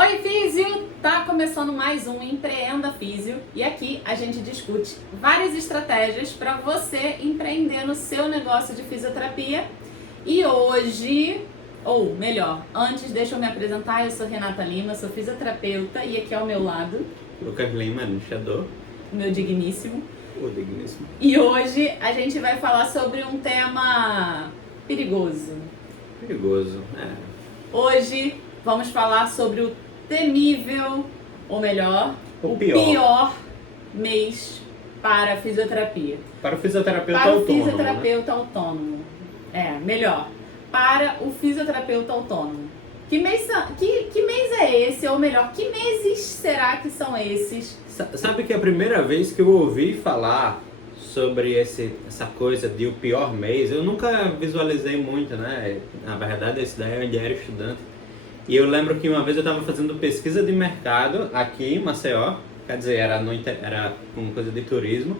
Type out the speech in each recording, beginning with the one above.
Oi, Físio! Tá começando mais um Empreenda Físio e aqui a gente discute várias estratégias para você empreender no seu negócio de fisioterapia. E hoje, ou melhor, antes deixa eu me apresentar, eu sou Renata Lima, sou fisioterapeuta e aqui ao meu lado, Lucas Lima, iniciador. o meu digníssimo. O digníssimo. E hoje a gente vai falar sobre um tema perigoso. Perigoso, Hoje vamos falar sobre o temível, ou melhor, O o pior. pior mês para a fisioterapia. Para o fisioterapeuta Para o autônomo, fisioterapeuta autônomo. Melhor. Para o fisioterapeuta autônomo. Que mês é esse? Ou melhor, que meses será que são esses? Sabe que a primeira vez que eu ouvi falar sobre essa coisa de o pior mês, eu nunca visualizei muito, né? Na verdade, esse daí eu ainda era estudante. E eu lembro que uma vez eu estava fazendo pesquisa de mercado aqui em Maceió, quer dizer, era uma coisa de turismo,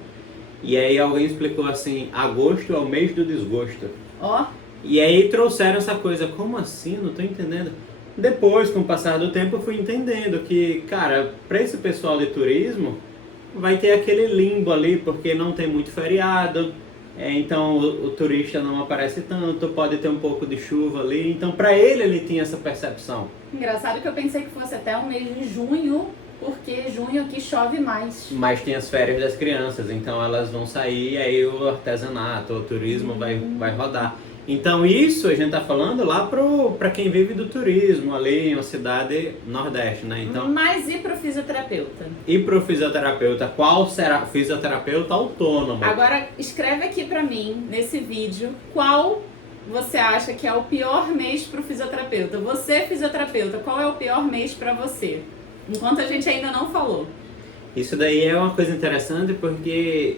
e aí alguém explicou assim, agosto é o mês do desgosto. Ó, E aí trouxeram essa coisa, como assim? Não tô entendendo. Depois, com o passar do tempo, eu fui entendendo que, cara, para esse pessoal de turismo, vai ter aquele limbo ali, porque não tem muito feriado, então o turista não aparece tanto, pode ter um pouco de chuva ali, então para ele tinha essa percepção. engraçado que eu pensei que fosse até o mês de junho, porque junho aqui chove mais. Mas tem as férias das crianças, então elas vão sair e aí o artesanato, o turismo vai rodar. Então isso a gente tá falando lá para quem vive do turismo, ali em uma cidade nordeste, né? Então, Mas e para o fisioterapeuta? e para o fisioterapeuta, qual será? Fisioterapeuta autônomo. Agora escreve aqui pra mim, nesse vídeo, qual você acha que é o pior mês pro fisioterapeuta. Você, fisioterapeuta, qual é o pior mês pra você? Enquanto a gente ainda não falou. Isso daí é uma coisa interessante porque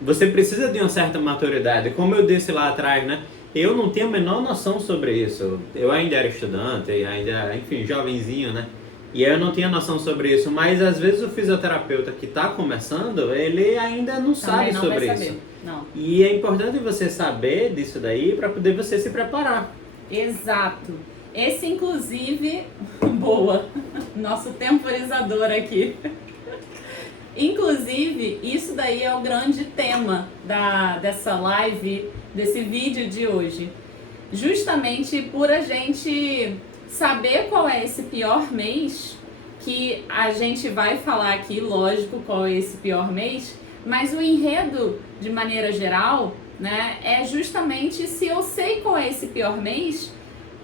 você precisa de uma certa maturidade. Como eu disse lá atrás, né? Eu não tinha a menor noção sobre isso. Eu ainda era estudante, ainda, enfim, jovenzinho, né? E eu não tinha noção sobre isso. Mas às vezes o fisioterapeuta que está começando, ele ainda não sabe não sobre vai isso. saber. Não. E é importante você saber disso daí para poder você se preparar. Exato. Esse, inclusive, boa, nosso temporizador aqui. Inclusive, isso daí é o grande tema dessa live, desse vídeo de hoje. Justamente por a gente saber qual é esse pior mês, que a gente vai falar aqui, lógico, qual é esse pior mês, mas o enredo, de maneira geral, né, é justamente se eu sei qual é esse pior mês,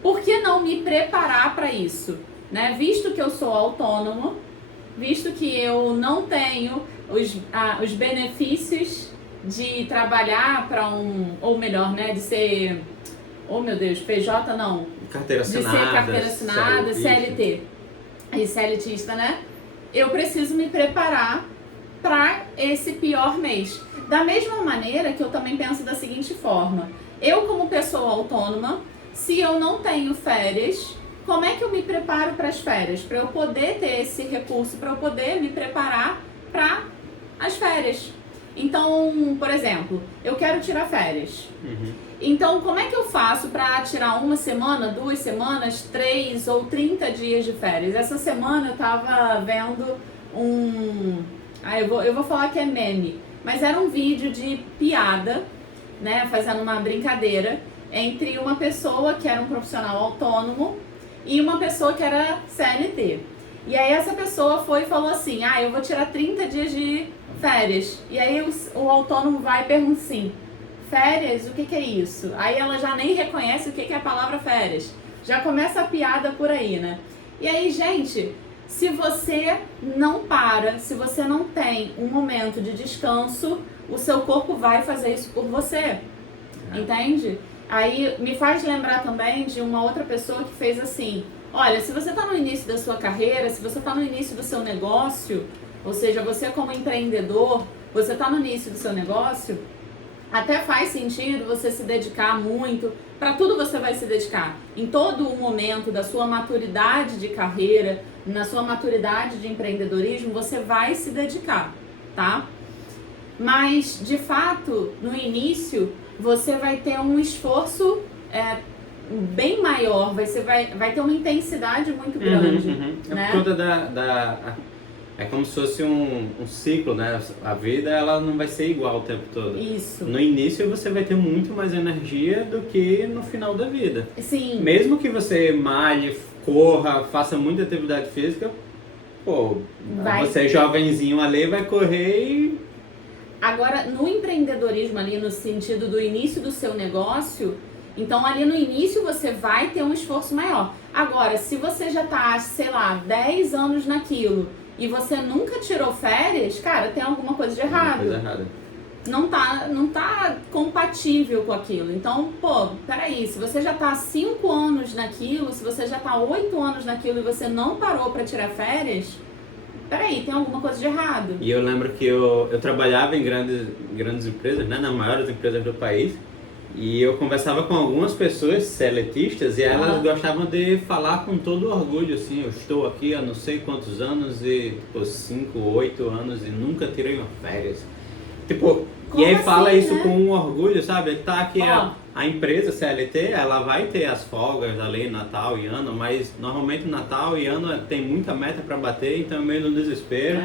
por que não me preparar para isso? Né? Visto que eu sou autônomo, visto que eu não tenho os benefícios de trabalhar para ou melhor, né, de ser, oh meu Deus, PJ não, Carteira de assinada. ser carteira assinada, CLT e CLTista, né? Eu preciso me preparar para esse pior mês. Da mesma maneira que eu também penso da seguinte forma, eu como pessoa autônoma, se eu não tenho férias, como é que eu me preparo para as férias? Para eu poder ter esse recurso, para eu poder me preparar para as férias. Então, por exemplo, eu quero tirar férias. Então, como é que eu faço para tirar uma semana, 2 semanas, 3 ou 30 dias de férias? Essa semana eu tava vendo eu vou falar que é meme, mas era um vídeo de piada, né, fazendo uma brincadeira entre uma pessoa que era um profissional autônomo e uma pessoa que era CLT. E aí essa pessoa foi e falou assim, eu vou tirar 30 dias de férias. E aí o autônomo vai e pergunta assim, férias, o que é isso? Aí ela já nem reconhece o que é a palavra férias. Já começa a piada por aí, né? E aí, gente, se você não para, se você não tem um momento de descanso, o seu corpo vai fazer isso por você. Entende? Aí me faz lembrar também de uma outra pessoa que fez assim, olha, se você está no início da sua carreira, se você está no início do seu negócio, ou seja, você como empreendedor, você está no início do seu negócio, até faz sentido você se dedicar muito, para tudo você vai se dedicar. Em todo o momento da sua maturidade de carreira, na sua maturidade de empreendedorismo, você vai se dedicar, tá? Mas, de fato, no início, você vai ter um esforço bem maior, vai ter uma intensidade muito grande. É né? por conta é como se fosse um ciclo, né? A vida, ela não vai ser igual o tempo todo. Isso. No início você vai ter muito mais energia do que no final da vida. Sim. Mesmo que você malhe, corra, faça muita atividade física, pô, você jovenzinho ali vai correr e... Agora, no empreendedorismo ali, no sentido do início do seu negócio, então ali no início você vai ter um esforço maior. Agora, se você já tá, sei lá, 10 anos naquilo e você nunca tirou férias, cara, tem alguma coisa de errado. Coisa errada. Não tá compatível com aquilo. Então, pô, peraí, se você já tá 5 anos naquilo, se você já tá 8 anos naquilo e você não parou pra tirar férias, peraí, tem alguma coisa de errado. E eu lembro que eu trabalhava em grandes empresas, né, nas maiores empresas do país, e eu conversava com algumas pessoas CLTistas e elas gostavam de falar com todo orgulho, assim, eu estou aqui há não sei quantos anos e, tipo, 5, 8 anos e nunca tirei uma férias. Tipo, e aí assim, fala isso né? com um orgulho, sabe? Tá aqui a empresa CLT, ela vai ter as folgas ali, Natal e Ano, mas normalmente Natal e Ano tem muita meta para bater, então é meio no desespero.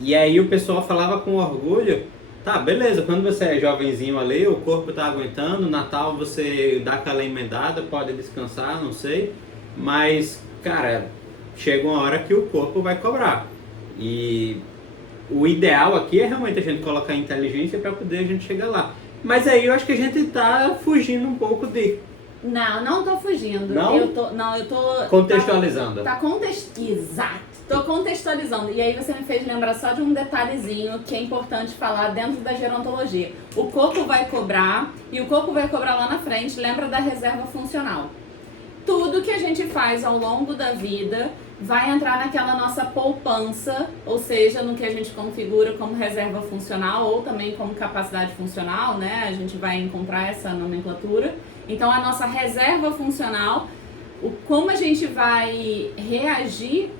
E aí o pessoal falava com orgulho, tá, beleza, quando você é jovenzinho ali, o corpo tá aguentando, Natal você dá aquela emendada, pode descansar, não sei, mas, cara, chega uma hora que o corpo vai cobrar. E o ideal aqui é realmente a gente colocar inteligência para poder a gente chegar lá. Mas aí eu acho que a gente tá fugindo um pouco de... Não tô fugindo. Não? Eu tô... Contextualizando. Exato. Tô contextualizando. E aí você me fez lembrar só de um detalhezinho que é importante falar dentro da gerontologia. O corpo vai cobrar e o corpo vai cobrar lá na frente. Lembra da reserva funcional. Tudo que a gente faz ao longo da vida vai entrar naquela nossa poupança, ou seja, no que a gente configura como reserva funcional ou também como capacidade funcional, né? A gente vai encontrar essa nomenclatura. Então, a nossa reserva funcional, como a gente vai reagir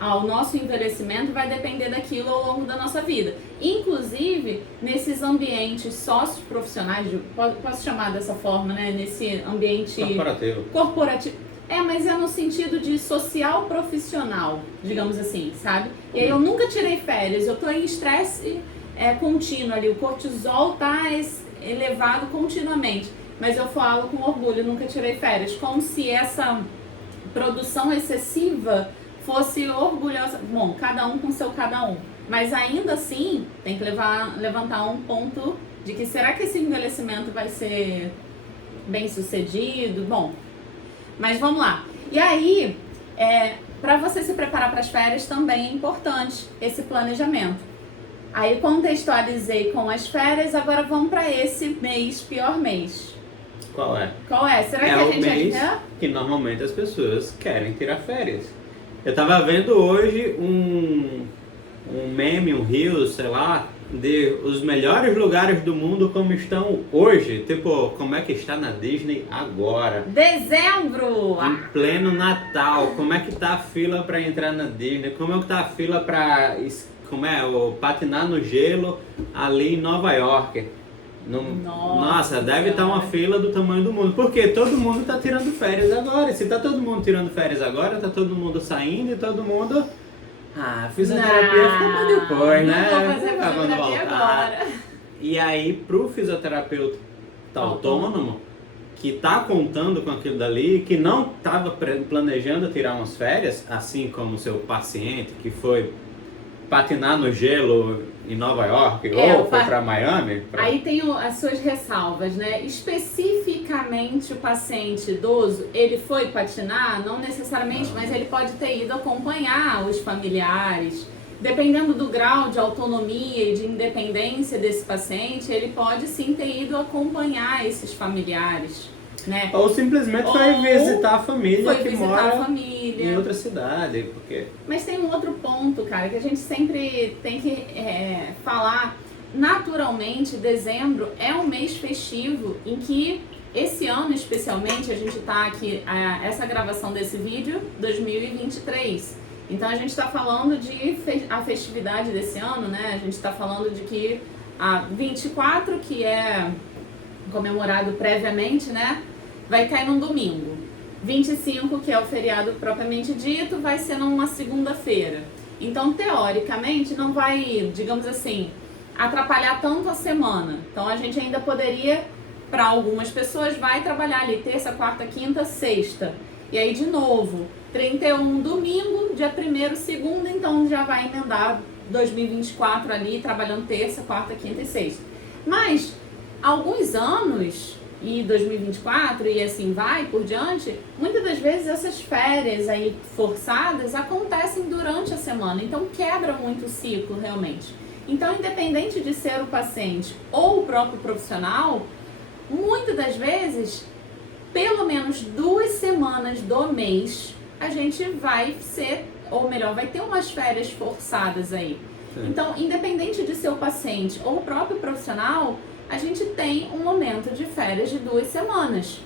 ao nosso envelhecimento vai depender daquilo ao longo da nossa vida. Inclusive, nesses ambientes socioprofissionais, posso chamar dessa forma, né? Nesse ambiente corporativo. Mas é no sentido de social profissional, digamos assim, sabe? E aí eu nunca tirei férias, eu tô em estresse contínuo ali, o cortisol tá elevado continuamente. Mas eu falo com orgulho, nunca tirei férias, como se essa produção excessiva fosse orgulhosa. Bom, cada um com seu cada um. Mas ainda assim, tem que levantar um ponto de que será que esse envelhecimento vai ser bem sucedido? Bom, mas vamos lá. E aí, para você se preparar para as férias também é importante esse planejamento. Aí contextualizei com as férias, agora vamos para esse pior mês. Qual é? Será que a gente mês que normalmente as pessoas querem tirar férias. Eu tava vendo hoje um meme, um reel, sei lá, de os melhores lugares do mundo como estão hoje. Tipo, como é que está na Disney agora. Dezembro! Em pleno Natal. Como é que tá a fila para entrar na Disney? Como é que tá a fila para patinar no gelo ali em Nova York? Nossa, deve estar uma fila do tamanho do mundo. Porque todo mundo está tirando férias agora. Se está todo mundo tirando férias agora, está todo mundo saindo e todo mundo... fisioterapia fica pra depois, né? Não vou fazer fisioterapia agora. E aí, pro fisioterapeuta autônomo, que tá contando com aquilo dali, que não estava planejando tirar umas férias, assim como o seu paciente que foi patinar no gelo em Nova York ou foi para Miami. Aí tem as suas ressalvas, né? Especificamente o paciente idoso, ele foi patinar? Não necessariamente, mas ele pode ter ido acompanhar os familiares. Dependendo do grau de autonomia e de independência desse paciente, ele pode sim ter ido acompanhar esses familiares. Né? Ou simplesmente foi visitar a família que mora em outra cidade. Mas tem um outro ponto, cara, que a gente sempre tem que falar. Naturalmente, dezembro é um mês festivo em que, esse ano especialmente, a gente está aqui, essa gravação desse vídeo, 2023. Então a gente está falando de a festividade desse ano, né? A gente está falando de que a 24, que é comemorado previamente, né? Vai cair num domingo. 25, que é o feriado propriamente dito, vai ser numa segunda-feira. Então, teoricamente, não vai, digamos assim, atrapalhar tanto a semana. Então, a gente ainda poderia, para algumas pessoas, vai trabalhar ali terça, quarta, quinta, sexta. E aí, de novo, 31, domingo, dia 1º, segunda, então já vai emendar 2024 ali, trabalhando terça, quarta, quinta e sexta. Mas, alguns anos, e 2024, e assim vai por diante, muitas das vezes essas férias aí forçadas acontecem durante a semana, então quebra muito o ciclo realmente. Então, independente de ser o paciente ou o próprio profissional, muitas das vezes, pelo menos 2 semanas do mês, a gente vai ser, ou melhor, vai ter umas férias forçadas aí. Sim. Então, independente de ser o paciente ou o próprio profissional, a gente tem um momento de férias de 2 semanas.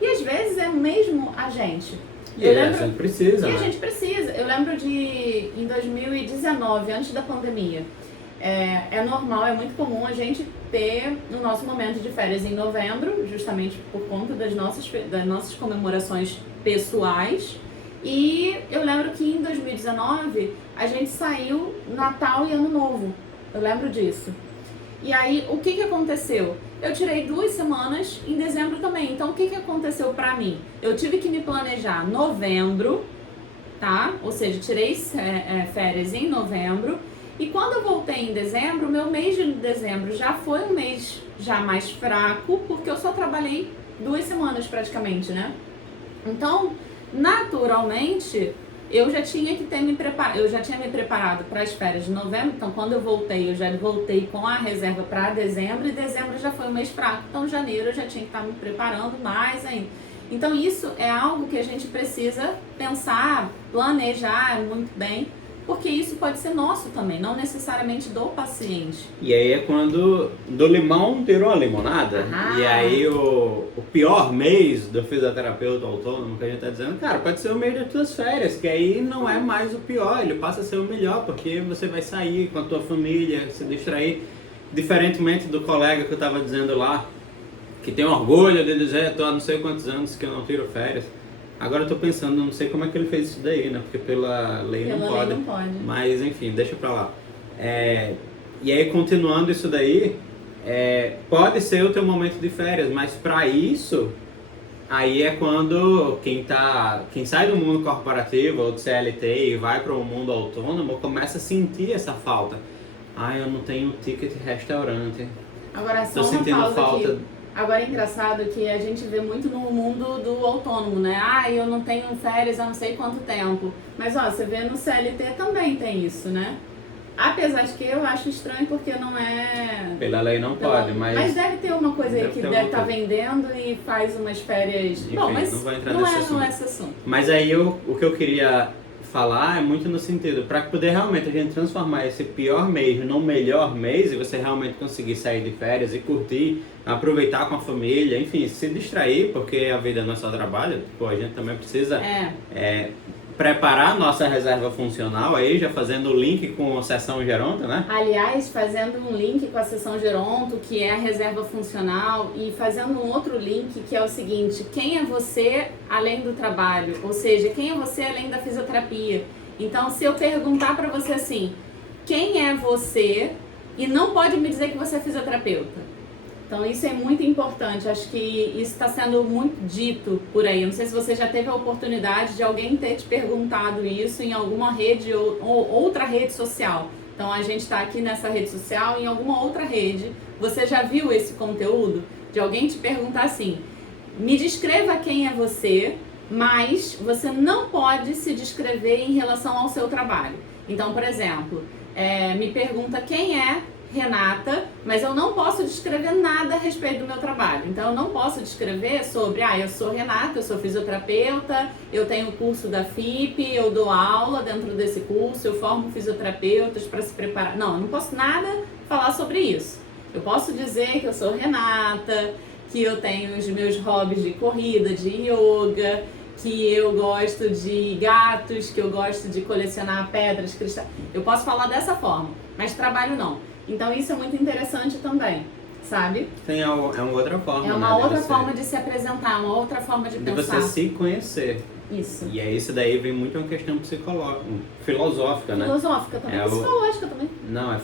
E às vezes é mesmo a gente. A gente precisa, a gente precisa. Eu lembro de, em 2019, antes da pandemia, é normal, é muito comum a gente ter o nosso momento de férias em novembro, justamente por conta das nossas comemorações pessoais. E eu lembro que em 2019 a gente saiu Natal e Ano Novo. Eu lembro disso. E aí, o que aconteceu? Eu tirei 2 semanas em dezembro também. Então, o que aconteceu pra mim? Eu tive que me planejar novembro, tá? Ou seja, tirei férias em novembro. E quando eu voltei em dezembro, meu mês de dezembro já foi um mês já mais fraco, porque eu só trabalhei 2 semanas praticamente, né? Então, naturalmente, eu já tinha que ter me preparado para as férias de novembro. Então, quando eu já voltei com a reserva para dezembro, e dezembro já foi um mês fraco. Então, janeiro eu já tinha que estar me preparando mais ainda. Então, isso é algo que a gente precisa pensar, planejar muito bem, porque isso pode ser nosso também, não necessariamente do paciente. E aí é quando do limão tirou a limonada. E aí o pior mês do fisioterapeuta autônomo que a gente tá dizendo, cara, pode ser o mês das tuas férias, que aí não é mais o pior, ele passa a ser o melhor, porque você vai sair com a tua família, se distrair, diferentemente do colega que eu tava dizendo lá, que tem orgulho de dizer, tô há não sei quantos anos que eu não tiro férias. Agora eu tô pensando, não sei como é que ele fez isso daí, né? Porque pela lei não pode. Mas enfim, deixa pra lá. E aí, continuando isso daí, pode ser o teu momento de férias, mas pra isso, aí é quando quem sai do mundo corporativo ou do CLT e vai para o mundo autônomo, começa a sentir essa falta. Eu não tenho ticket restaurante. Agora, só tô sentindo falta. Aqui. Agora é engraçado que a gente vê muito no mundo do autônomo, né? Eu não tenho férias há não sei quanto tempo. Mas ó, você vê no CLT também tem isso, né? Apesar de que eu acho estranho porque não é... Pela lei não pode, mas... Mas deve ter uma coisa aí que deve estar vendendo e faz umas férias... Enfim, bom, mas não vou entrar não nesse é esse assunto. Mas aí o que eu queria falar é muito no sentido, para poder realmente a gente transformar esse pior mês no melhor mês e você realmente conseguir sair de férias e curtir, aproveitar com a família, enfim, se distrair, porque a vida não é só trabalho, a gente também precisa preparar a nossa reserva funcional aí, já fazendo o link com a sessão geronto, né? Aliás, fazendo um link com a sessão geronto, que é a reserva funcional, e fazendo um outro link que é o seguinte, quem é você além do trabalho? Ou seja, quem é você além da fisioterapia? Então, se eu perguntar pra você assim, quem é você? E não pode me dizer que você é fisioterapeuta. Então isso é muito importante, acho que isso está sendo muito dito por aí. Eu não sei se você já teve a oportunidade de alguém ter te perguntado isso em alguma rede ou outra rede social. Então a gente está aqui nessa rede social, em alguma outra rede, você já viu esse conteúdo? De alguém te perguntar assim, me descreva quem é você, mas você não pode se descrever em relação ao seu trabalho. Então, por exemplo, me pergunta quem é Renata, mas eu não posso descrever nada a respeito do meu trabalho. Então eu não posso descrever sobre, eu sou Renata, eu sou fisioterapeuta, eu tenho o curso da FIP, eu dou aula dentro desse curso, eu formo fisioterapeutas para se preparar. Não, eu não posso nada falar sobre isso. Eu posso dizer que eu sou Renata, que eu tenho os meus hobbies de corrida, de yoga, que eu gosto de gatos, que eu gosto de colecionar pedras, cristais. Eu posso falar dessa forma, mas trabalho não. Então isso é muito interessante também. sabe? É uma outra forma, É uma né, outra forma de se apresentar, uma outra forma de de pensar. você se conhecer. Isso. E aí isso daí vem muito uma questão filosófica, né? Filosófica também, psicológica também. Não,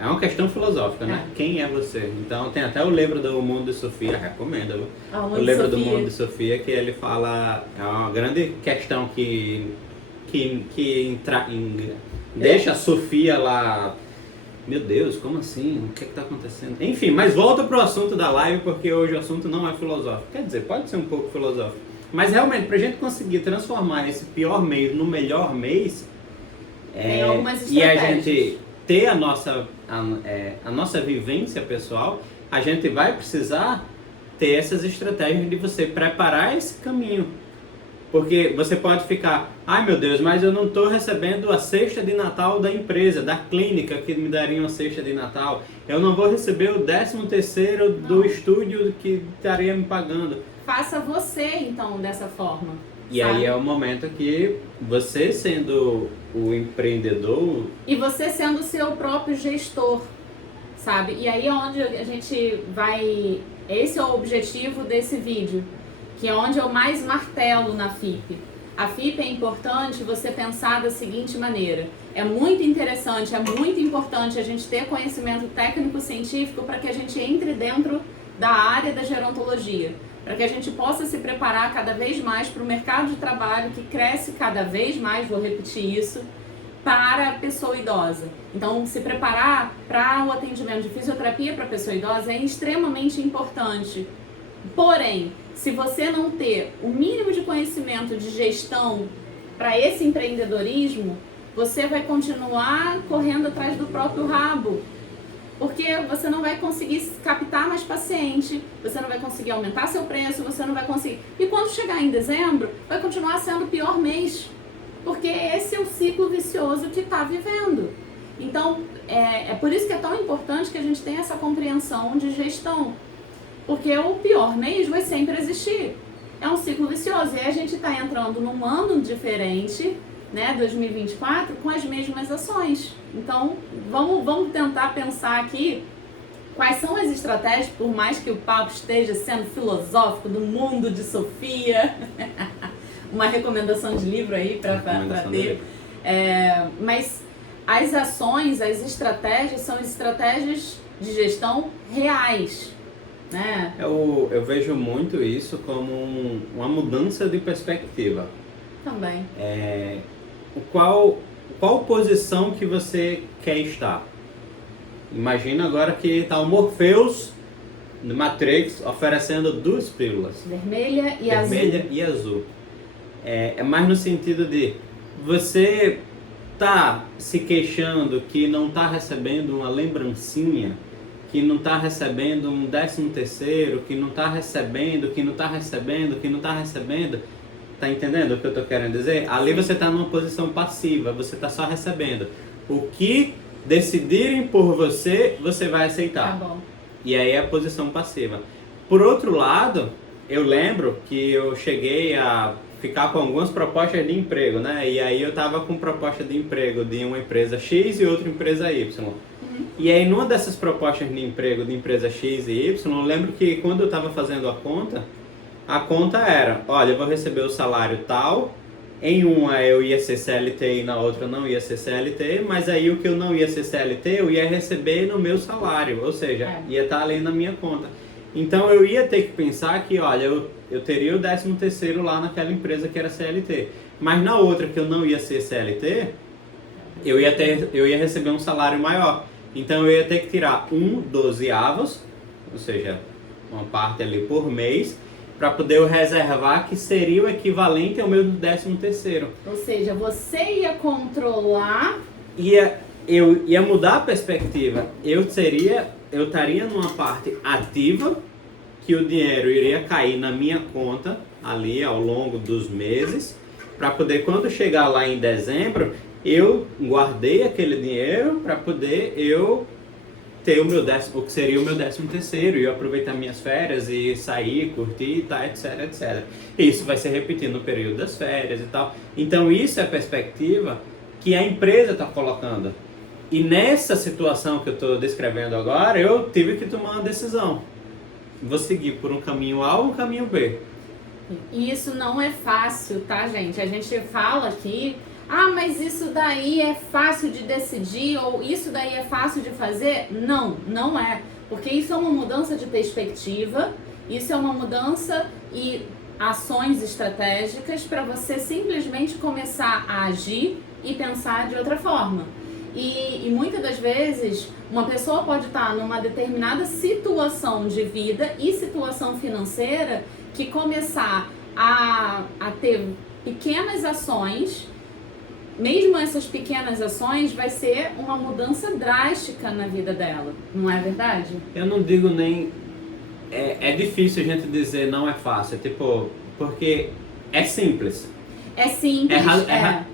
é uma questão filosófica, né? Quem é você? Então tem até o livro do Mundo de Sofia, recomendo. O livro do Mundo de Sofia, que ele fala, é uma grande questão que deixa a Sofia lá. Meu Deus, como assim? O que está acontecendo? Enfim, mas volta pro assunto da live, porque hoje o assunto não é filosófico. Quer dizer, pode ser um pouco filosófico. Mas realmente, pra gente conseguir transformar esse pior mês no melhor mês, tem algumas e a estratégias. gente ter a nossa vivência pessoal, a gente vai precisar ter essas estratégias de você preparar esse caminho. Porque você pode ficar, ai meu Deus, mas eu não estou recebendo a cesta de Natal da empresa, da clínica que me daria uma cesta de Natal. Eu não vou receber o 13º do estúdio que estaria me pagando. Faça você, então, dessa forma. E aí é o momento que você sendo o empreendedor... E você sendo o seu próprio gestor, sabe? E aí é onde a gente vai... Esse é o objetivo desse vídeo, que é onde eu mais martelo na FIP. A FIP é importante você pensar da seguinte maneira. É muito interessante, é muito importante a gente ter conhecimento técnico-científico para que a gente entre dentro da área da gerontologia, para que a gente possa se preparar cada vez mais para o mercado de trabalho que cresce cada vez mais, vou repetir isso, para a pessoa idosa. Então, se preparar para o atendimento de fisioterapia para a pessoa idosa é extremamente importante. Porém, se você não ter o mínimo de conhecimento de gestão para esse empreendedorismo, você vai continuar correndo atrás do próprio rabo. Porque você não vai conseguir captar mais paciente, você não vai conseguir aumentar seu preço, você não vai conseguir... E quando chegar em dezembro, vai continuar sendo o pior mês. Porque esse é o ciclo vicioso que está vivendo. Então, é por isso que é tão importante que a gente tenha essa compreensão de gestão. Porque o pior mês vai sempre existir. É um ciclo vicioso. E a gente está entrando num ano diferente, né, 2024, com as mesmas ações. Então, vamos tentar pensar aqui quais são as estratégias, por mais que o papo esteja sendo filosófico, do Mundo de Sofia. Uma recomendação de livro aí para ter. Mas as ações, as estratégias são estratégias de gestão reais. Né? Eu vejo muito isso como uma mudança de perspectiva. Também. Qual posição que você quer estar? Imagina agora que está o Morpheus no Matrix oferecendo 2 pílulas. Vermelha e azul. É mais no sentido de você tá se queixando que não está recebendo uma lembrancinha, que não está recebendo um 13º, que não está recebendo. Tá entendendo o que eu tô querendo dizer? Ali você tá numa posição passiva, você tá só recebendo. O que decidirem por você, você vai aceitar. Tá bom. E aí é a posição passiva. Por outro lado, eu lembro que eu cheguei a ficar com algumas propostas de emprego, né? E aí eu tava com proposta de emprego de uma empresa X e outra empresa Y. E aí numa dessas propostas de emprego de empresa X e Y, eu lembro que quando eu tava fazendo a conta era, olha, eu vou receber o salário tal, em uma eu ia ser CLT e na outra não ia ser CLT, mas aí o que eu não ia ser CLT eu ia receber no meu salário, ou seja, ia estar ali na minha conta. Então eu ia ter que pensar que, olha, eu teria o 13º lá naquela empresa que era CLT, mas na outra que eu não ia ser CLT, eu ia receber um salário maior. Então eu ia ter que tirar 1/12, ou seja, uma parte ali por mês, para poder eu reservar, que seria o equivalente ao meu 13º. Ou seja, você ia controlar... Eu ia mudar a perspectiva. Eu estaria numa parte ativa, que o dinheiro iria cair na minha conta, ali ao longo dos meses, para poder, quando chegar lá em dezembro, eu guardei aquele dinheiro para poder eu ter o que seria o meu 13º, e eu aproveitar minhas férias e sair, curtir, tá, etc, etc. Isso vai se repetir no período das férias e tal. Então isso é a perspectiva que a empresa está colocando. E nessa situação que eu estou descrevendo agora, eu tive que tomar uma decisão. Vou seguir por um caminho A ou um caminho B. E isso não é fácil, tá, gente? A gente fala aqui, mas isso daí é fácil de decidir ou isso daí é fácil de fazer? Não, não é. Porque isso é uma mudança de perspectiva, isso é uma mudança e ações estratégicas para você simplesmente começar a agir e pensar de outra forma. E muitas das vezes uma pessoa pode estar numa determinada situação de vida e situação financeira que começar a ter pequenas ações, mesmo essas pequenas ações, vai ser uma mudança drástica na vida dela, não é verdade? Eu não digo nem... É difícil a gente dizer não é fácil, tipo, porque é simples. É simples,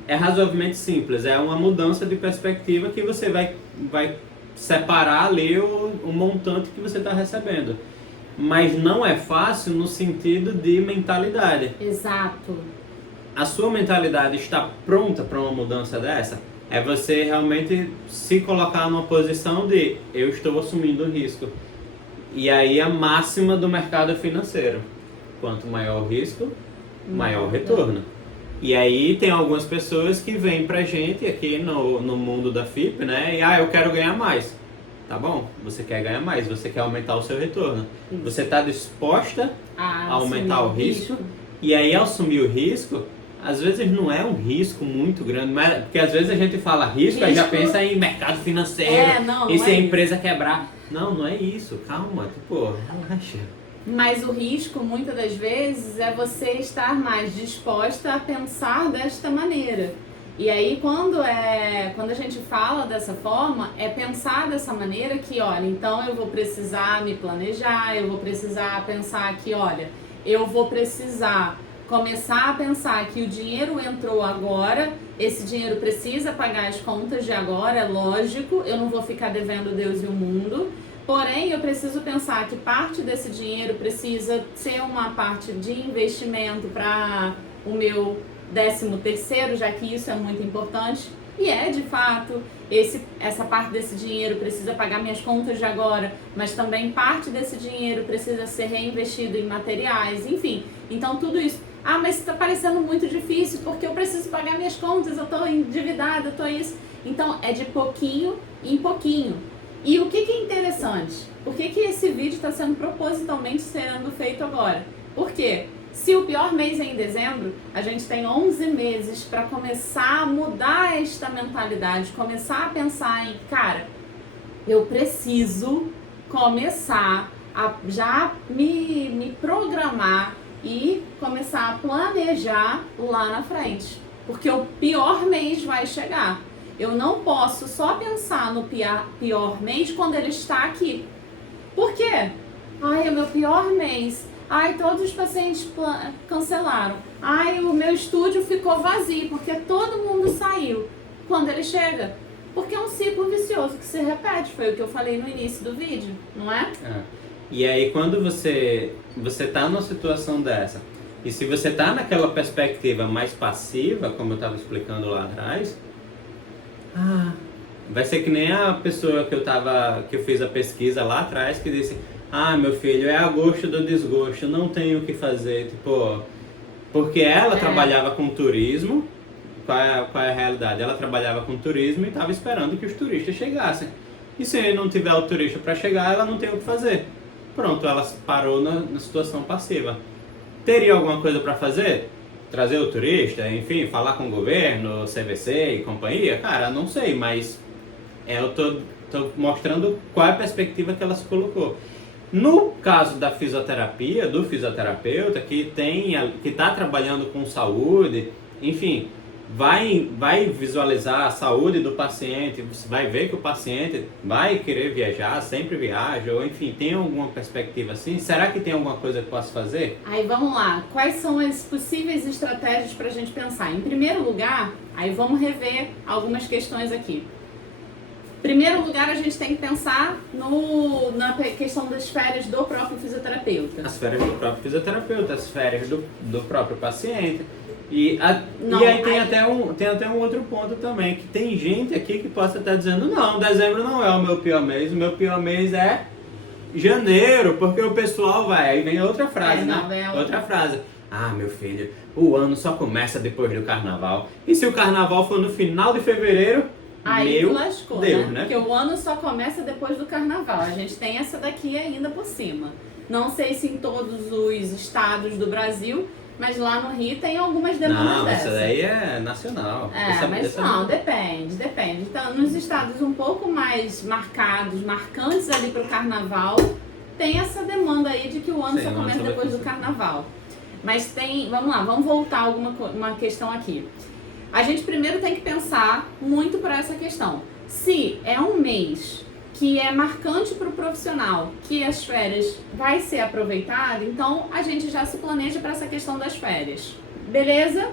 é razoavelmente simples, é uma mudança de perspectiva que você vai separar ali o montante que você está recebendo. Mas não é fácil no sentido de mentalidade. Exato. A sua mentalidade está pronta para uma mudança dessa? É você realmente se colocar numa posição de eu estou assumindo o risco. E aí a máxima do mercado financeiro. Quanto maior o risco, maior o retorno. E aí tem algumas pessoas que vêm pra gente aqui no mundo da FIP, né? E eu quero ganhar mais. Tá bom, você quer ganhar mais, você quer aumentar o seu retorno. Isso. Você está disposta a aumentar o risco. E aí ao assumir o risco, às vezes não é um risco muito grande, mas porque às vezes a gente fala risco, aí já pensa em mercado financeiro, e se a empresa quebrar. Não, não é isso, calma, tipo, relaxa. Mas o risco, muitas das vezes, é você estar mais disposta a pensar desta maneira. E aí, quando a gente fala dessa forma, é pensar dessa maneira que, olha, então eu vou precisar me planejar, eu vou precisar pensar que, olha, eu vou precisar começar a pensar que o dinheiro entrou agora, esse dinheiro precisa pagar as contas de agora, é lógico, eu não vou ficar devendo Deus e o mundo. Porém, eu preciso pensar que parte desse dinheiro precisa ser uma parte de investimento para o meu 13º, já que isso é muito importante. E de fato, essa parte desse dinheiro precisa pagar minhas contas de agora, mas também parte desse dinheiro precisa ser reinvestido em materiais, enfim. Então, tudo isso. Mas está parecendo muito difícil, porque eu preciso pagar minhas contas, eu estou endividada, eu estou isso. Então, é de pouquinho em pouquinho. E o que é interessante? Por que esse vídeo está sendo propositalmente sendo feito agora? Porque se o pior mês é em dezembro, a gente tem 11 meses para começar a mudar esta mentalidade, começar a pensar em, cara, eu preciso começar a já me programar e começar a planejar lá na frente. Porque o pior mês vai chegar. Eu não posso só pensar no pior mês quando ele está aqui. Por quê? É o meu pior mês. Todos os pacientes cancelaram. O meu estúdio ficou vazio porque todo mundo saiu. Quando ele chega? Porque é um ciclo vicioso que se repete. Foi o que eu falei no início do vídeo, não é? E aí quando você tá numa situação dessa, e se você tá naquela perspectiva mais passiva, como eu estava explicando lá atrás, vai ser que nem a pessoa que eu fiz a pesquisa lá atrás, que disse, meu filho, é a gosto do desgosto, não tenho o que fazer, tipo, porque ela trabalhava com turismo. Qual é a realidade? Ela trabalhava com turismo e estava esperando que os turistas chegassem. E se não tiver o turista para chegar, ela não tem o que fazer. Pronto, ela parou na situação passiva. Teria alguma coisa para fazer? Trazer o turista, enfim, falar com o governo, CVC e companhia? Cara, não sei, mas eu tô mostrando qual é a perspectiva que ela se colocou. No caso da fisioterapia, do fisioterapeuta que está trabalhando com saúde, enfim, vai visualizar a saúde do paciente, você vai ver que o paciente vai querer viajar, sempre viaja, ou enfim, tem alguma perspectiva assim? Será que tem alguma coisa que posso fazer? Aí vamos lá, quais são as possíveis estratégias para a gente pensar? Em primeiro lugar, aí vamos rever algumas questões aqui. Em primeiro lugar, a gente tem que pensar na questão das férias do próprio fisioterapeuta. As férias do próprio fisioterapeuta, as férias do próprio paciente. Não, e aí tem até um outro ponto também, que tem gente aqui que possa estar dizendo, não, dezembro não é o meu pior mês, o meu pior mês é janeiro, porque o pessoal vai, aí vem outra frase, né? Outra frase. Ah, meu filho, o ano só começa depois do carnaval. E se o carnaval for no final de fevereiro, aí meu lascou, Deus, né? Porque o ano só começa depois do carnaval. A gente tem essa daqui ainda por cima. Não sei se em todos os estados do Brasil, mas lá no Rio tem algumas demandas dessas. Não, essa daí é nacional. Depende. Então, nos estados um pouco mais marcantes ali pro carnaval, tem essa demanda aí de que o ano só começa depois do carnaval. Mas vamos lá, vamos voltar a uma questão aqui. A gente primeiro tem que pensar muito por essa questão. Se é um mês que é marcante para o profissional, que as férias vai ser aproveitado, então a gente já se planeja para essa questão das férias. Beleza?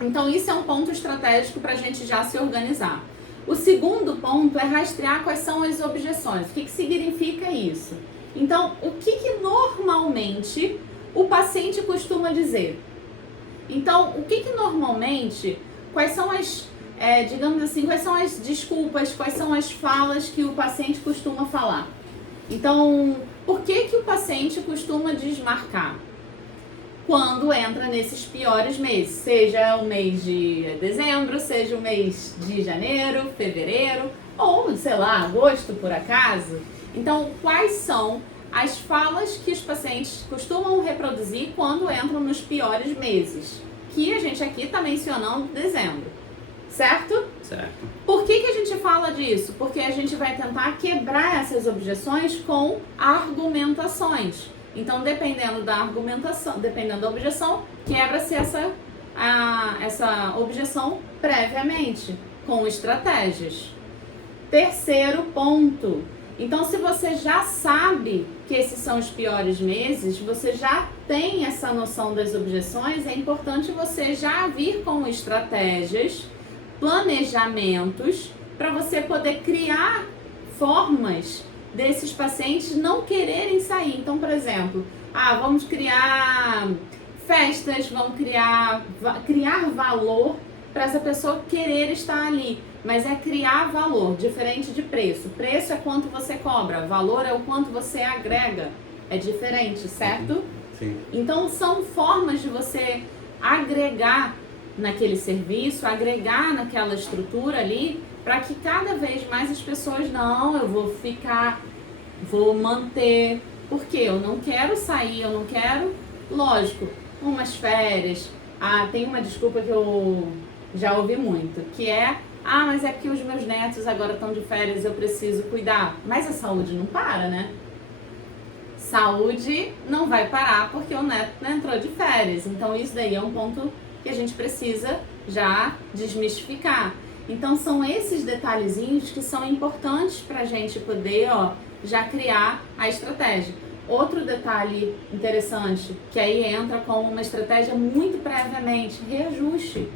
Então isso é um ponto estratégico para a gente já se organizar. O segundo ponto é rastrear quais são as objeções. O que significa isso? Então, o que normalmente o paciente costuma dizer? Então, o que normalmente, quais são as, digamos assim, quais são as desculpas, quais são as falas que o paciente costuma falar? Então, por que o paciente costuma desmarcar? Quando entra nesses piores meses, seja o mês de dezembro, seja o mês de janeiro, fevereiro, ou, sei lá, agosto por acaso. Então, quais são as falas que os pacientes costumam reproduzir quando entram nos piores meses? Que a gente aqui está mencionando dezembro, certo? Certo. Por que a gente fala disso? Porque a gente vai tentar quebrar essas objeções com argumentações. Então, dependendo da argumentação, dependendo da objeção, quebra-se essa objeção previamente, com estratégias. Terceiro ponto. Então, se você já sabe que esses são os piores meses, você já tem essa noção das objeções, é importante você já vir com estratégias, planejamentos, para você poder criar formas desses pacientes não quererem sair. Então, por exemplo, vamos criar festas, vamos criar valor para essa pessoa querer estar ali. Mas é criar valor, diferente de preço. Preço é quanto você cobra, valor é o quanto você agrega. É diferente, certo? Sim. Então, são formas de você agregar naquele serviço, agregar naquela estrutura ali, para que cada vez mais as pessoas, eu vou manter, porque eu não quero sair, eu não quero, lógico, umas férias. Tem uma desculpa que eu já ouvi muito, que é, mas é porque os meus netos agora estão de férias, eu preciso cuidar. Mas a saúde não para, né? Saúde não vai parar porque o neto não entrou de férias. Então isso daí é um ponto que a gente precisa já desmistificar. Então são esses detalhezinhos que são importantes para a gente poder já criar a estratégia. Outro detalhe interessante, que aí entra como uma estratégia muito previamente, reajuste.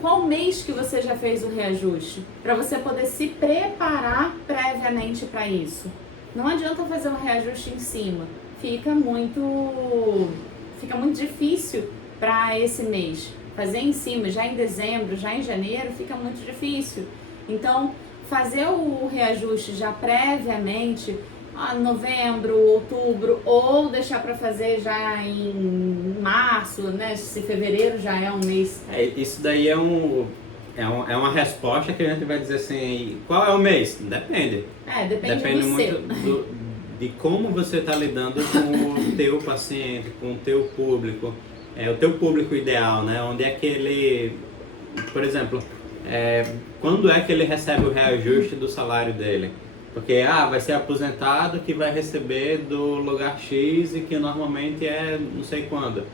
Qual mês que você já fez o reajuste? Para você poder se preparar previamente para isso. Não adianta fazer um reajuste em cima. Fica muito difícil para esse mês. Fazer em cima, já em dezembro, já em janeiro, fica muito difícil. Então, fazer o reajuste já previamente, novembro, outubro, ou deixar para fazer já em março, né? Se fevereiro já é um mês. Isso daí é uma resposta que a gente vai dizer assim, qual é o mês? Depende. Depende do muito de como você está lidando com o teu paciente, com o teu público, o teu público ideal, né? Onde é que ele, por exemplo, quando é que ele recebe o reajuste do salário dele? Porque, vai ser aposentado que vai receber do lugar X e que normalmente é não sei quando.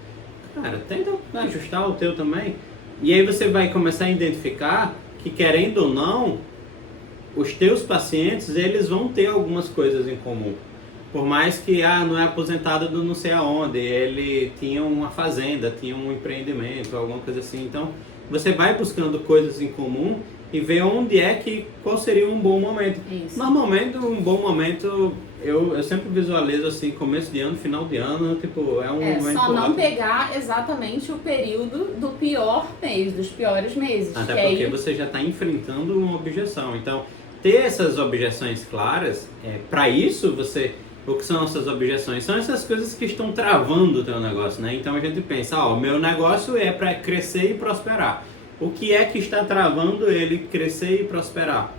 Cara, tenta ajustar o teu também. E aí você vai começar a identificar que, querendo ou não, os teus pacientes, eles vão ter algumas coisas em comum. Por mais que, não é aposentado do não sei aonde, ele tinha uma fazenda, tinha um empreendimento, alguma coisa assim. Então, você vai buscando coisas em comum e ver qual seria um bom momento. Isso. Normalmente, um bom momento, eu sempre visualizo assim, começo de ano, final de ano, tipo, é um momento só não ótimo. pegar exatamente o período do pior mês, dos piores meses. Até que porque aí... você já está enfrentando uma objeção. Então, ter essas objeções claras, para isso o que são essas objeções? São essas coisas que estão travando o teu negócio, né? Então a gente pensa, o meu negócio é para crescer e prosperar. O que é que está travando ele crescer e prosperar?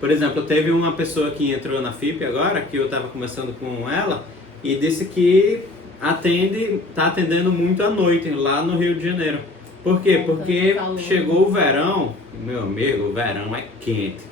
Por exemplo, teve uma pessoa que entrou na FIP agora, que eu estava conversando com ela, e disse que está atendendo muito à noite, lá no Rio de Janeiro. Por quê? Porque chegou o verão, meu amigo, o verão é quente,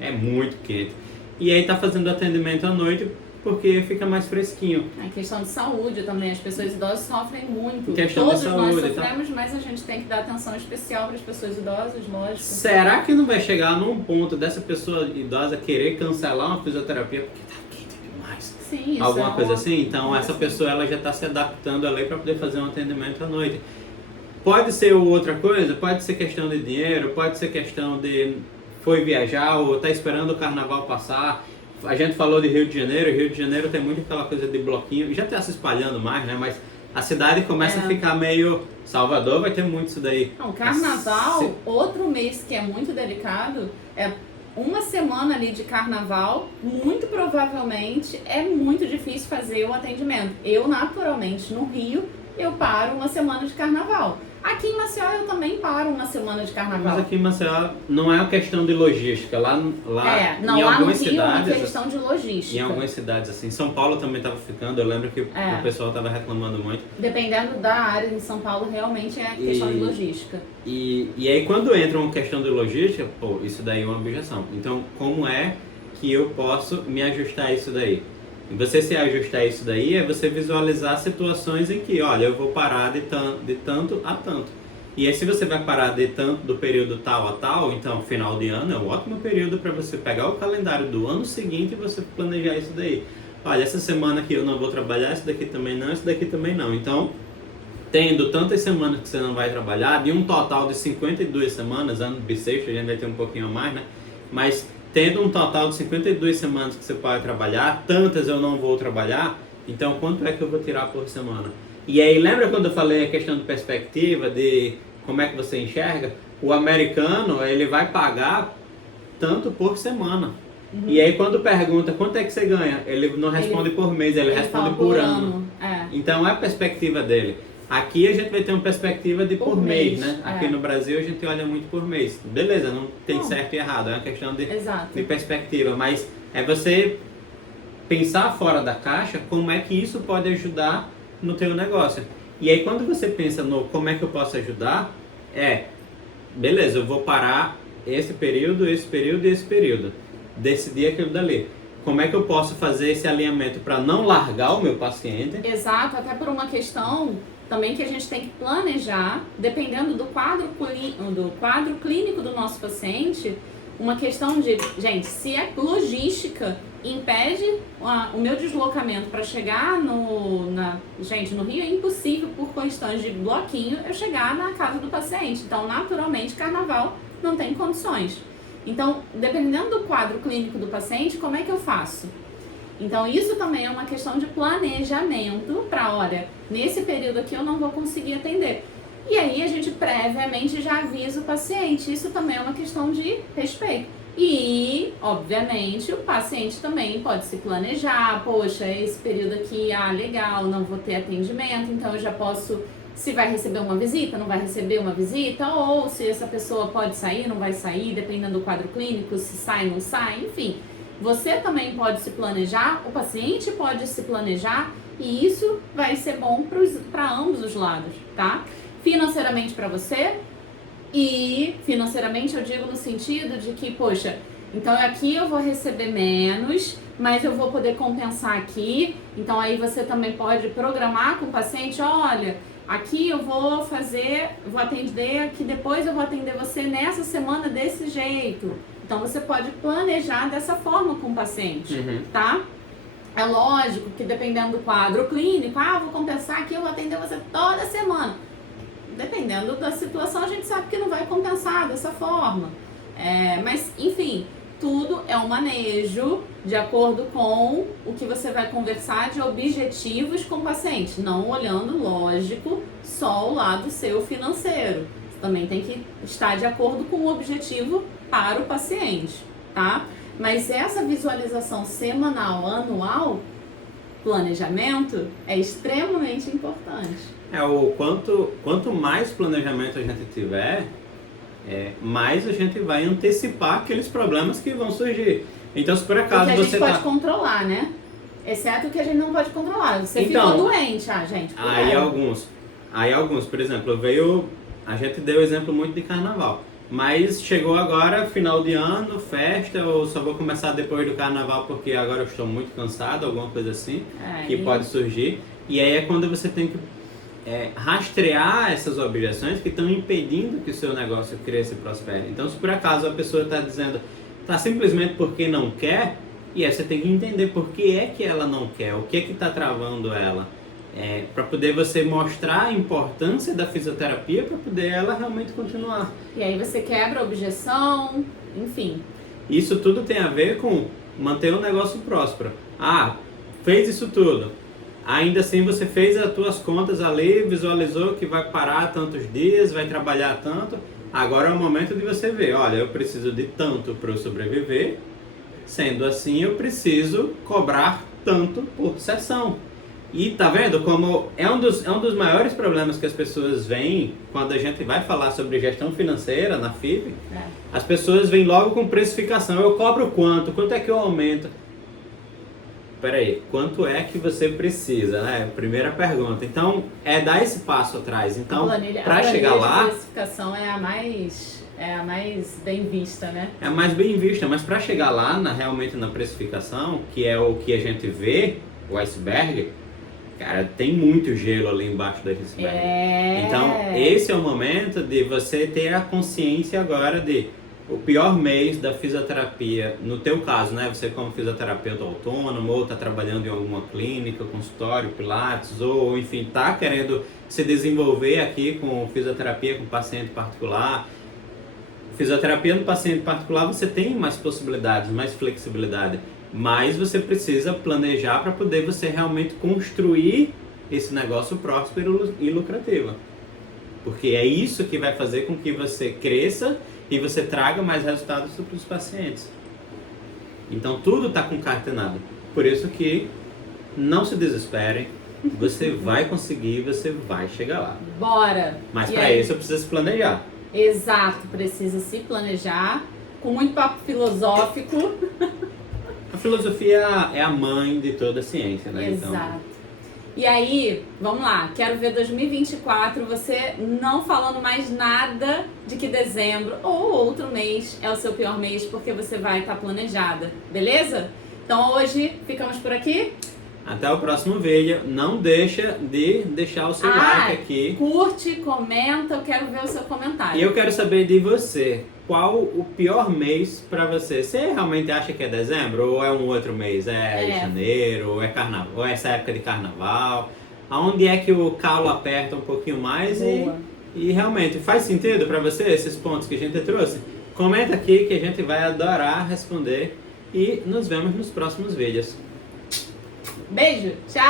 é muito quente. E aí tá fazendo atendimento à noite porque fica mais fresquinho. É questão de saúde também, as pessoas idosas sofrem muito. Questão Todos de saúde, nós sofremos, mas a gente tem que dar atenção especial para as pessoas idosas, lógico. Será que não vai chegar num ponto dessa pessoa idosa querer cancelar uma fisioterapia porque tá quente demais? Sim, isso alguma coisa assim? Então ótimo. essa pessoa ela já está se adaptando ali para poder fazer um atendimento à noite. Pode ser outra coisa, pode ser questão de dinheiro, pode ser questão de foi viajar ou está esperando o carnaval passar. A gente falou de Rio de Janeiro tem muito aquela coisa de bloquinho, já está se espalhando mais, né? Mas a cidade começa a ficar meio... Salvador vai ter muito isso daí. Não, carnaval, outro mês que é muito delicado, é uma semana ali de carnaval, muito provavelmente é muito difícil fazer o atendimento. Eu, naturalmente, no Rio, eu paro uma semana de carnaval. Aqui em Maceió eu também paro uma semana de carnaval. Mas aqui em Maceió não é uma questão de logística. Lá não, em lá no algumas Rio é uma cidades, questão de logística. em algumas cidades, assim, São Paulo também estava ficando, eu lembro que o pessoal estava reclamando muito. Dependendo da área em São Paulo, realmente é questão de logística. E aí quando entra uma questão de logística, isso daí é uma objeção. Então, como é que eu posso me ajustar a isso daí? E você se ajustar a isso daí é você visualizar situações em que, olha, eu vou parar de tanto a tanto. E aí se você vai parar de tanto do período tal a tal, então final de ano é um ótimo período para você pegar o calendário do ano seguinte e você planejar isso daí. Olha, essa semana aqui eu não vou trabalhar, esse daqui também não, esse daqui também não. Então, tendo tantas semanas que você não vai trabalhar, de um total de 52 semanas, ano bissexto, a gente vai ter um pouquinho a mais, né? Mas tendo um total de 52 semanas que você pode trabalhar, tantas eu não vou trabalhar, então quanto é que eu vou tirar por semana? E aí, lembra quando eu falei a questão de perspectiva, de como é que você enxerga? O americano, ele vai pagar tanto por semana. E aí, quando pergunta quanto é que você ganha, ele não responde por mês, ele responde por ano. Então, é a perspectiva dele. Aqui a gente vai ter uma perspectiva de por mês, né? Aqui no Brasil a gente olha muito por mês. Beleza, não tem certo e errado, é uma questão de perspectiva. Mas é você pensar fora da caixa como é que isso pode ajudar no teu negócio. E aí quando você pensa no como é que eu posso ajudar, beleza, eu vou parar esse período e esse período. Decidir aquilo dali. Como é que eu posso fazer esse alinhamento para não largar o meu paciente? Exato, até por uma questão também que a gente tem que planejar, dependendo do quadro clínico do nosso paciente, uma questão de, gente, se a logística impede o meu deslocamento para chegar no Rio, é impossível por questões de bloquinho eu chegar na casa do paciente. Então, naturalmente, carnaval não tem condições. Então, dependendo do quadro clínico do paciente, como é que eu faço? Então, isso também é uma questão de planejamento para, olha, nesse período aqui eu não vou conseguir atender. E aí a gente previamente já avisa o paciente. Isso também é uma questão de respeito. E, obviamente, o paciente também pode se planejar. Poxa, esse período aqui, legal, não vou ter atendimento, então eu já posso... Se vai receber uma visita, não vai receber uma visita, ou se essa pessoa pode sair, não vai sair, dependendo do quadro clínico, se sai, não sai, enfim. Você também pode se planejar, o paciente pode se planejar e isso vai ser bom para ambos os lados, tá? Financeiramente para você e financeiramente eu digo no sentido de que, poxa, então aqui eu vou receber menos, mas eu vou poder compensar aqui. Então aí você também pode programar com o paciente, olha, aqui eu vou atender, aqui depois eu vou atender você nessa semana desse jeito. Então você pode planejar dessa forma com o paciente, tá? É lógico que dependendo do quadro clínico, vou compensar aqui, eu vou atender você toda semana. Dependendo da situação, a gente sabe que não vai compensar dessa forma. Mas, enfim, tudo é um manejo de acordo com o que você vai conversar de objetivos com o paciente, não olhando, lógico, só o lado seu financeiro. Você também tem que estar de acordo com o objetivo para o paciente, tá? Mas essa visualização semanal, anual, planejamento, é extremamente importante. Quanto mais planejamento a gente tiver, mais a gente vai antecipar aqueles problemas que vão surgir. Então, se por acaso porque a gente você pode controlar, né? Exceto o que a gente não pode controlar. Você ficou doente, gente. Aí alguns, por exemplo, a gente deu exemplo muito de carnaval. Mas chegou agora, final de ano, festa, eu só vou começar depois do carnaval porque agora eu estou muito cansado, alguma coisa assim, que pode surgir. E aí é quando você tem que rastrear essas objeções que estão impedindo que o seu negócio cresça e prospere. Então, se por acaso a pessoa está dizendo, está simplesmente porque não quer, e aí você tem que entender por que é que ela não quer, o que é que está travando ela, para poder você mostrar a importância da fisioterapia para poder ela realmente continuar. E aí você quebra a objeção, enfim. Isso tudo tem a ver com manter o negócio próspero. Fez isso tudo. Ainda assim você fez as tuas contas ali, visualizou que vai parar tantos dias, vai trabalhar tanto. Agora é o momento de você ver, olha, eu preciso de tanto para eu sobreviver. Sendo assim, eu preciso cobrar tanto por sessão. E tá vendo como é um dos maiores problemas que as pessoas veem quando a gente vai falar sobre gestão financeira na FIP. As pessoas vêm logo com precificação. Eu cobro quanto? Quanto é que eu aumento? Peraí, quanto é que você precisa, né? Primeira pergunta. Então, dar esse passo atrás. Então, para chegar lá... A precificação é a mais bem vista, né? É a mais bem vista, mas para chegar lá, realmente na precificação, que é o que a gente vê, o iceberg, cara, tem muito gelo ali embaixo do iceberg. Então, esse é o momento de você ter a consciência agora de o pior mês da fisioterapia, no teu caso, né? Você como fisioterapeuta autônomo, ou está trabalhando em alguma clínica, consultório, pilates, ou enfim, está querendo se desenvolver aqui com fisioterapia com paciente particular. Fisioterapia no paciente particular você tem mais possibilidades, mais flexibilidade, mas você precisa planejar para poder você realmente construir esse negócio próspero e lucrativo. Porque é isso que vai fazer com que você cresça e você traga mais resultados para os pacientes. Então tudo está concatenado. Por isso que não se desesperem, você vai conseguir, você vai chegar lá. Bora! Mas para isso eu preciso se planejar. Exato, precisa se planejar, com muito papo filosófico. A filosofia é a mãe de toda a ciência, né? Exato. Então... E aí, vamos lá, quero ver 2024, você não falando mais nada de que dezembro ou outro mês é o seu pior mês, porque você vai estar planejada, beleza? Então hoje ficamos por aqui. Até o próximo vídeo. Não deixa de deixar o seu like aqui. Curte, comenta, eu quero ver o seu comentário. E eu quero saber de você, qual o pior mês pra você? Você realmente acha que é dezembro? Ou é um outro mês? Janeiro? Ou é carnaval? Ou é essa época de carnaval? Aonde é que o calo aperta um pouquinho mais? E realmente, faz sentido pra você esses pontos que a gente trouxe? Comenta aqui que a gente vai adorar responder. E nos vemos nos próximos vídeos. Beijo, tchau!